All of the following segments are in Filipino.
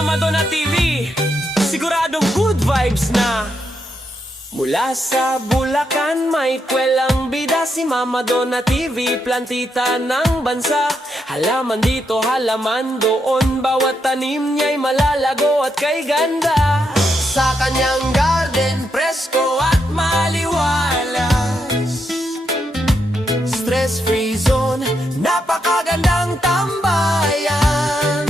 Mama Donna TV, siguradong good vibes na. Mula sa Bulacan, may kwelang bida. Si Mama Donna TV, plantita ng bansa. Halaman dito, halaman doon, bawat tanim niya'y malalago at kay ganda. Sa kanyang garden, presko at maliwalas, stress-free zone, napakagandang tambayan.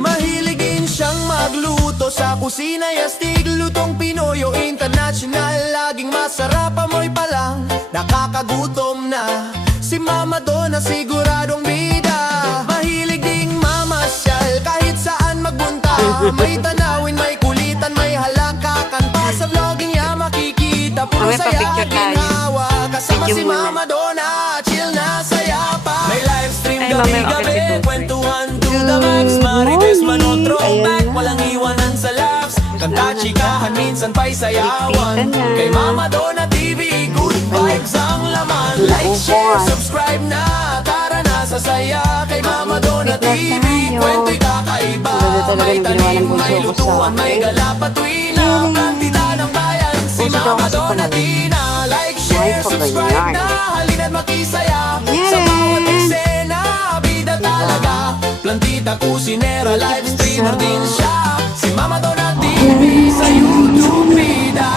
Mahilig din siyang magluto sa kusina, yastig, lutong Pinoy o international. Laging masarap, amoy pa lang nakakagutom na. Si Mama Donna siguradong bida. Mahilig ding mamasyal, kahit saan magbunta. May tanawin, may kulitan, may halakakan pa. Sa vlogging niya makikita, puro saya at ginawa. Kasama si Mama Donna, chill na saya pa. May live stream gabi-gabi, kwentuhan to the max. Marites Manong throwback, walang iwanan sa laughs. Kanta, chikahan, minsan pa'y sayawan. Kay Mama Donna TV, good vibes ang laman. Like, share, subscribe na, tara na sa saya. Kay Mama Donna TV, kwento'y kakaiba. May tanim, may lutuan, may gala patuwina. Plantita ng bayan, si Mama Donna Tina. Like, share, subscribe na, halina't makisaya. Sa bawat eksena, bida talaga. Plantita, kusinera, live streamer din siya. Si Mama Donna TV sa YouTube bida.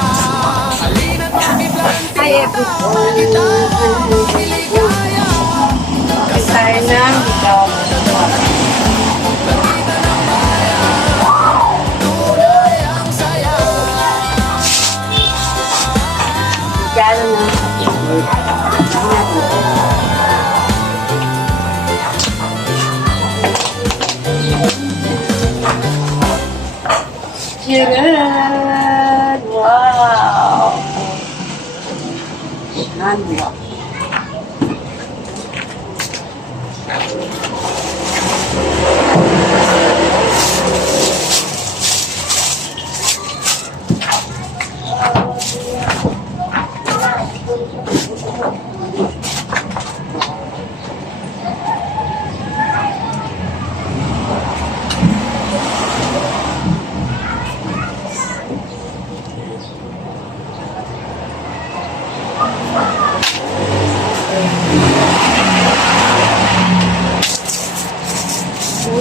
Halina't makiplantita, magitawa, makiligaya. Tayo na, ikaw. Plantita ng bayan, tunay ang saya. Gano'n na. Yan! Wow! Yan!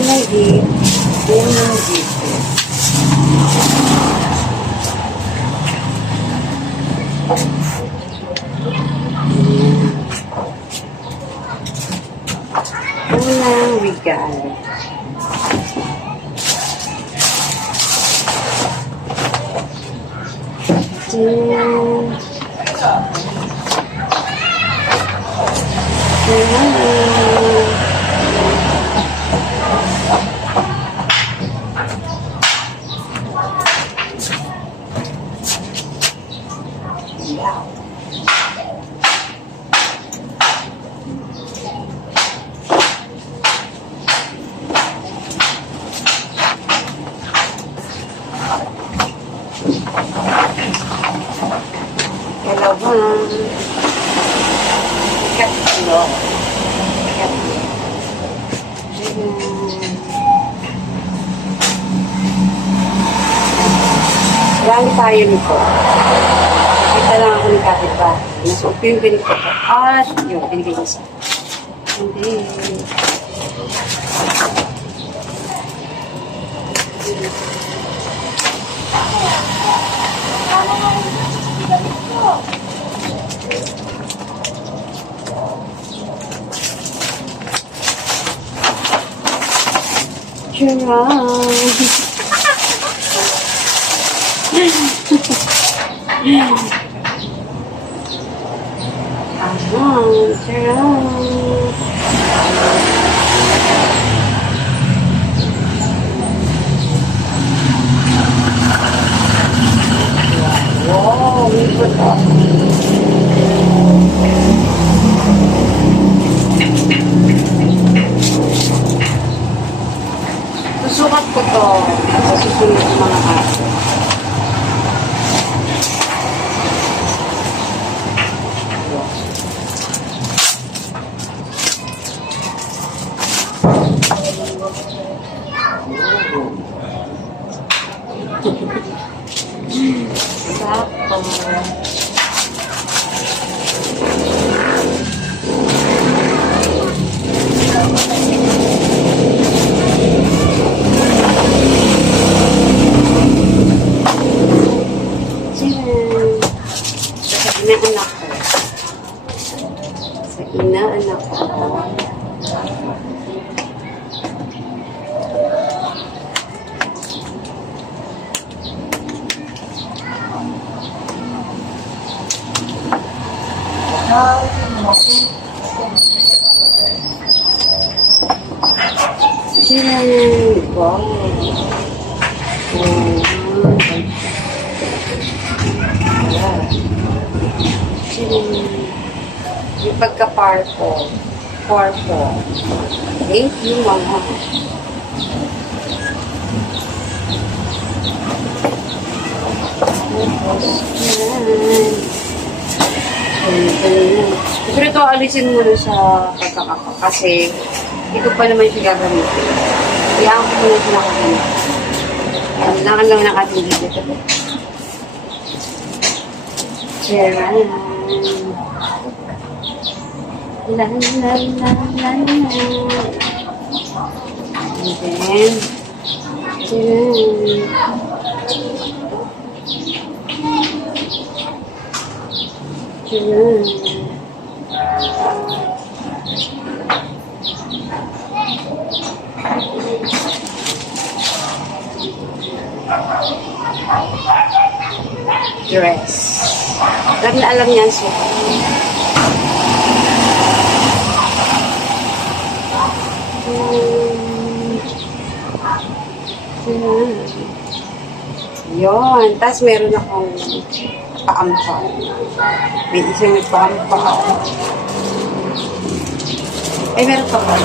Lagi, unang regalo. Marami tayo nito. Kita lang ako ni kapitbahay. Nasuot ko yung ganito ko. At yun, binigay ko sa. Hindi. Susukat ko to sa susunod ng mga kaso. Sakto. Sa inaanak ko. Sa inaanak ko. Wow. Yung pagka-purple. Purple. Thank you, mama. Pero ito, alisin mo na sa pagkakako kasi ito pa naman siya gagamitin. Kaya ako muna siya nakagamit. Kailangan lang ng ating dito. Charan. Lan, lan, lan, lan, lan. And then, charan. Dress. Alam na alam niya ang sukat. Yun. Tapos meron akong paampa. May isang nagpaampa ako. Ay, meron pa ba?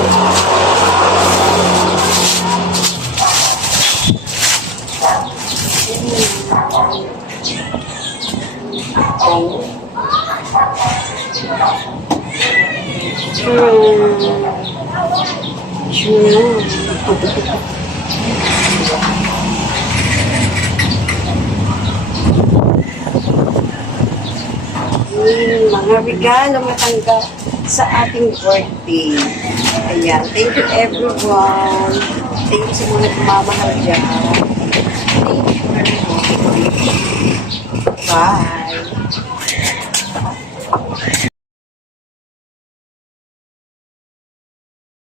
Mga regalo matanggap sa ating birthday. Ayan. Thank you everyone. Thank you sa mga kumamahal dyan. Thank you very much. Bye.